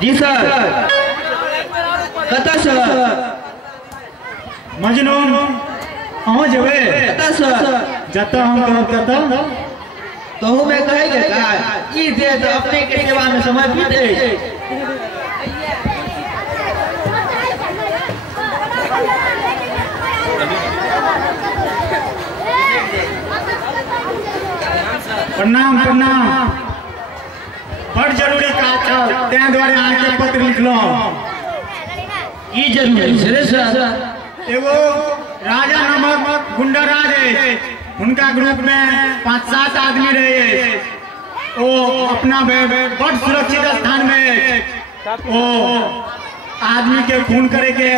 जी sir. कता sir? मजनून अहाँ जबे कता सर? जता हम कहब तता तो मैं कहेगा का ई दे तो अपने के सेवा में समय बीते। प्रणाम प्रणाम। बड़ जरूरी काज छल तै द्वारे आके पत्र लिखलो। ई जरूरी छे सर। एगो राजा नामक गुंडा राज है, उनका ग्रुप में 5-7 आदमी रहे। वो अपना बड़ सुरक्षित स्थान में वो आदमी के खून करे के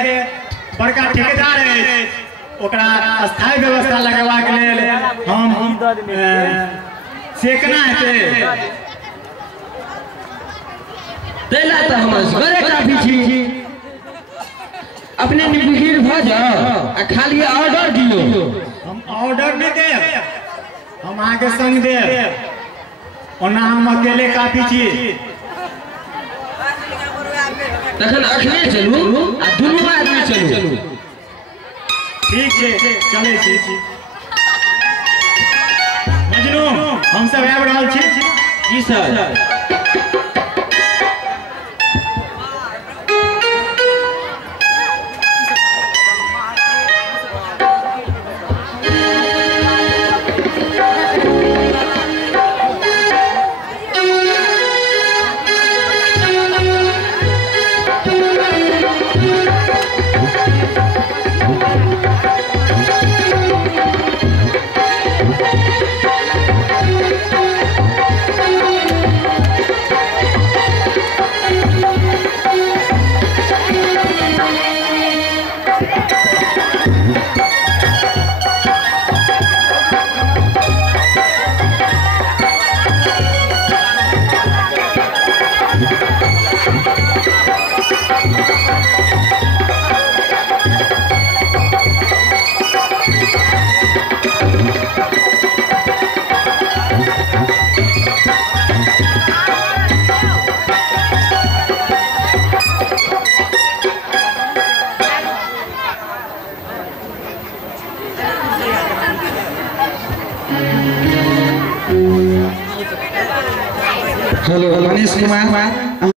बड़का ठेकेदार है। ओकरा स्थायी व्यवस्था लगवा के लिए हम सेकना है तेला तो हम घरे काफी छी। अपने निर्भीर भ जाओ, खाली ऑर्डर दियो। हम ऑर्डर नहीं दे, हम आगे संग दे, ओना हम अकेले काफी छी। तखन अखने चलू आ दुनू आदमी चलू। ठीक है चले छी। मजनू हम सब आबि रहल छी। जी सर। हेलो मनीष कुमार।